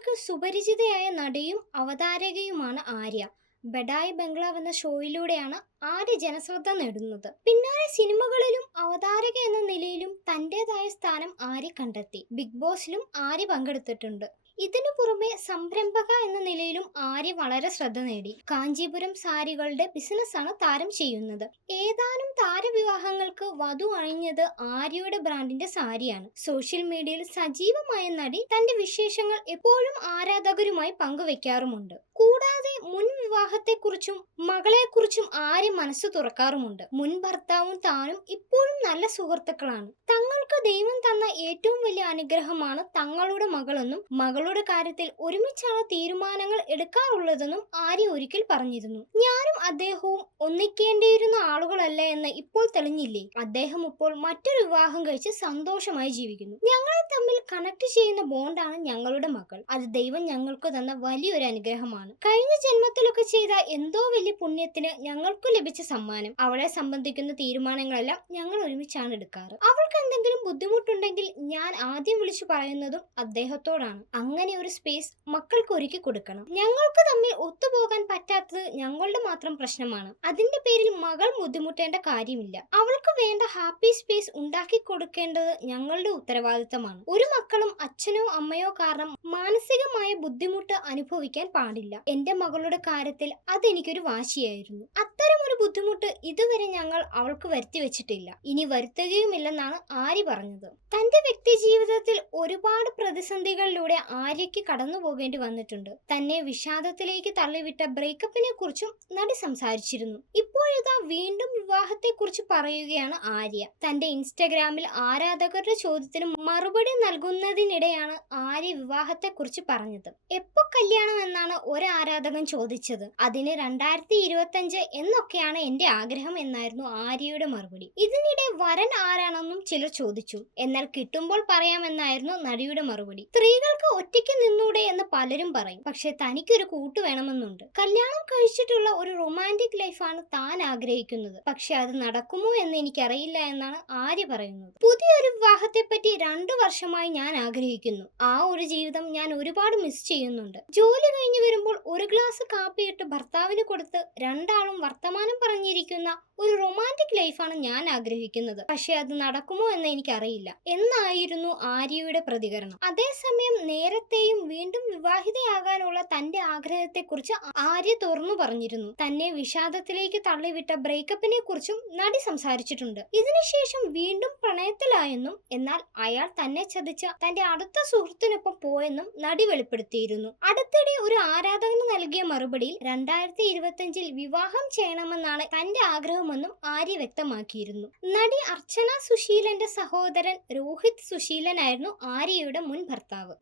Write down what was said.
മലയാളികൾക്ക് സുപരിചിതയായ നടിയും അവതാരകയുമാണ് ആര്യ. ബഡായി ബംഗ്ലാവ് എന്ന ഷോയിലൂടെയാണ് ആര്യ ജനശ്രദ്ധ നേടുന്നത്. പിന്നാലെ സിനിമകളിലും അവതാരക എന്ന നിലയിലും തന്റേതായ സ്ഥാനം ആര്യ കണ്ടെത്തി. ബിഗ് ബോസിലും ആര്യ പങ്കെടുത്തിട്ടുണ്ട്. ഇതിനു പുറമെ സംരംഭക എന്ന നിലയിലും ആര്യ വളരെ ശ്രദ്ധ നേടി. കാഞ്ചീപുരം സാരികളുടെ ബിസിനസ്സാണ് താരം ചെയ്യുന്നത്. ഏതാനും താരവിവാഹങ്ങൾക്ക് വധു അണിഞ്ഞത് ആര്യയുടെ ബ്രാൻഡിന്റെ സാരിയാണ്. സോഷ്യൽ മീഡിയയിൽ സജീവമായ നടി തന്റെ വിശേഷങ്ങൾ എപ്പോഴും ആരാധകരുമായി പങ്കുവെക്കാറുമുണ്ട്. കൂടാതെ മുൻ വിവാഹത്തെക്കുറിച്ചും മകളെക്കുറിച്ചും ആര്യ മനസ്സ് തുറക്കാറുമുണ്ട്. മുൻ ഭർത്താവും താനും ഇപ്പോഴും നല്ല സുഹൃത്തുക്കളാണ്. തങ്ങൾക്ക് ദൈവം തന്ന ഏറ്റവും വലിയ അനുഗ്രഹമാണ് തങ്ങളുടെ മകളെന്നും മകളുടെ കാര്യത്തിൽ ഒരുമിച്ചാണ് തീരുമാനങ്ങൾ എടുക്കാറുള്ളതെന്നും ആര്യ ഒരിക്കൽ പറഞ്ഞിരുന്നു. ഞാനും അദ്ദേഹവും ഒന്നിക്കേണ്ടിയിരുന്ന ആളുകളല്ല എന്ന് ഇപ്പോൾ തെളിഞ്ഞില്ലേ? അദ്ദേഹം ഇപ്പോൾ മറ്റൊരു വിവാഹം കഴിച്ച് സന്തോഷമായി ജീവിക്കുന്നു. ഞങ്ങളെ തമ്മിൽ കണക്ട് ചെയ്യുന്ന ബോണ്ടാണ് ഞങ്ങളുടെ മകൾ. അത് ദൈവം ഞങ്ങൾക്ക് തന്ന വലിയൊരു അനുഗ്രഹമാണ്. കഴിഞ്ഞ ജന്മത്തിലൊക്കെ ചെയ്ത എന്തോ വലിയ പുണ്യത്തിന് ഞങ്ങൾക്ക് ലഭിച്ച സമ്മാനം. അവളെ സംബന്ധിക്കുന്ന തീരുമാനങ്ങളെല്ലാം ഞങ്ങൾ ഒരുമിച്ചാണ് എടുക്കാറ്. അവൾക്ക് എന്തെങ്കിലും ബുദ്ധിമുട്ടുണ്ടെങ്കിൽ ഞാൻ ആദ്യം വിളിച്ചു പറയുന്നതും അദ്ദേഹത്തോടാണ്. അങ്ങനെ ഒരു സ്പേസ് മക്കൾക്ക് ഒരുക്കി കൊടുക്കണം. ഞങ്ങൾക്ക് തമ്മിൽ ഒത്തുപോകാൻ പറ്റാത്തത് ഞങ്ങളുടെ മാത്രം പ്രശ്നമാണ്. അതിന്റെ പേരിൽ മകൾ ബുദ്ധിമുട്ടേണ്ട കാര്യമില്ല. അവൾക്ക് വേണ്ട ഹാപ്പി സ്പേസ് ഉണ്ടാക്കി കൊടുക്കേണ്ടത് ഞങ്ങളുടെ ഉത്തരവാദിത്തമാണ്. ഒരു മക്കളും അച്ഛനോ അമ്മയോ കാരണം മാനസികമായ ബുദ്ധിമുട്ട് അനുഭവിക്കാൻ പാടില്ല. എന്റെ മകളുടെ കാര്യത്തിൽ അതെനിക്കൊരു വാശിയായിരുന്നു. അത്തരമൊരു ബുദ്ധിമുട്ട് ഇതുവരെ ഞങ്ങൾ അവൾക്ക് വരുത്തി വെച്ചിട്ടില്ല. ഇനി വരുത്തുകയുമില്ലെന്നാണ് ആര്യ പറഞ്ഞത്. തന്റെ വ്യക്തി ജീവിതത്തിൽ ഒരുപാട് പ്രതിസന്ധികളിലൂടെ ആര്യയ്ക്ക് കടന്നു പോകേണ്ടി വന്നിട്ടുണ്ട്. തന്നെ വിഷാദത്തിലേക്ക് തള്ളിവിട്ട ബ്രേക്കപ്പിനെ കുറിച്ചും നടി സംസാരിച്ചിരുന്നു. ഇപ്പോഴിതാ വീണ്ടും വിവാഹത്തെ കുറിച്ച് പറയുകയാണ് ആര്യ. തന്റെ ഇൻസ്റ്റഗ്രാമിൽ ആരാധകരുടെ ചോദ്യത്തിന് മറുപടി നൽകുന്നതിനിടെയാണ് ആര്യ വിവാഹത്തെ കുറിച്ച് പറഞ്ഞത്. എപ്പോ കല്യാണം എന്നാണ് ഒരു ആരാധകൻ ചോദിച്ചത്. അതിന് രണ്ടായിരത്തി ഇരുപത്തി അഞ്ച് എന്നൊക്കെയാണ് എന്റെ ആഗ്രഹം എന്നായിരുന്നു ആര്യയുടെ മറുപടി. ഇതിനിടെ വരൻ ആരാണെന്നും ചിലർ ചോദിച്ചു. എന്നാൽ കിട്ടുമ്പോൾ പറയാമെന്നായിരുന്നു നടിയുടെ മറുപടി. സ്ത്രീകൾക്ക് ഒറ്റയ്ക്ക് നിന്നൂടെ എന്ന് പലരും പറയും. പക്ഷെ തനിക്കൊരു കൂട്ട് വേണമെന്നുണ്ട്. കല്യാണം കഴിച്ചിട്ടുള്ള ഒരു റൊമാന്റിക് ലൈഫാണ് താൻ ആഗ്രഹിക്കുന്നത്. പക്ഷെ അത് നടക്കുമോ എന്ന് എനിക്കറിയില്ല എന്നാണ് ആര്യ പറയുന്നത്. പുതിയൊരു വിവാഹത്തെ പറ്റി രണ്ടു വർഷമായി ഞാൻ ആഗ്രഹിക്കുന്നു. ആ ഒരു ജീവിതം ഞാൻ ഒരുപാട് മിസ് ചെയ്യുന്നുണ്ട്. ജോലി കഴിഞ്ഞു വരുമ്പോൾ ഒരു ഗ്ലാസ് കാപ്പിയിട്ട് ഭർത്താവിന് കൊടുത്ത് രണ്ടാളും വർത്തമാനം പറഞ്ഞിരിക്കുന്ന ഒരു റൊമാന്റിക് ലൈഫാണ് ഞാൻ ആഗ്രഹിക്കുന്നത്. പക്ഷെ അത് നടക്കുമോ എന്ന് എനിക്കറിയില്ല. എന്നായിരുന്നു ആര്യയുടെ പ്രതികരണം. അതേസമയം നേരത്തെയും വീണ്ടും വിവാഹിതയാകാനുള്ള തന്റെ ആഗ്രഹത്തെക്കുറിച്ച് ആര്യ തുറന്നു പറഞ്ഞിരുന്നു. തന്നെ വിഷാദത്തിലേക്ക് തള്ളിവിട്ട ബ്രേക്കപ്പിനെ കുറിച്ചും നടി സംസാരിച്ചിട്ടുണ്ട്. ഇതിനുശേഷം വീണ്ടും പ്രണയത്തിലായെന്നും എന്നാൽ അയാൾ തന്നെ ചതിച്ച തന്റെ അടുത്ത സുഹൃത്തിനൊപ്പം പോയെന്നും നടി വെളിപ്പെടുത്തിയിരുന്നു. അടുത്തിടെ ഒരു ആരാധകന് നൽകിയ മറുപടിയിൽ രണ്ടായിരത്തി ഇരുപത്തിയഞ്ചിൽ വിവാഹം ചെയ്യണമെന്നാണ് തന്റെ ആഗ്രഹമെന്നും ആര്യ വ്യക്തമാക്കിയിരുന്നു. നടി അർച്ചന സുശീലന്റെ സഹോദരൻ രോഹിത് സുശീലനായിരുന്നു ആര്യയുടെ മുൻ ഭർത്താവ്.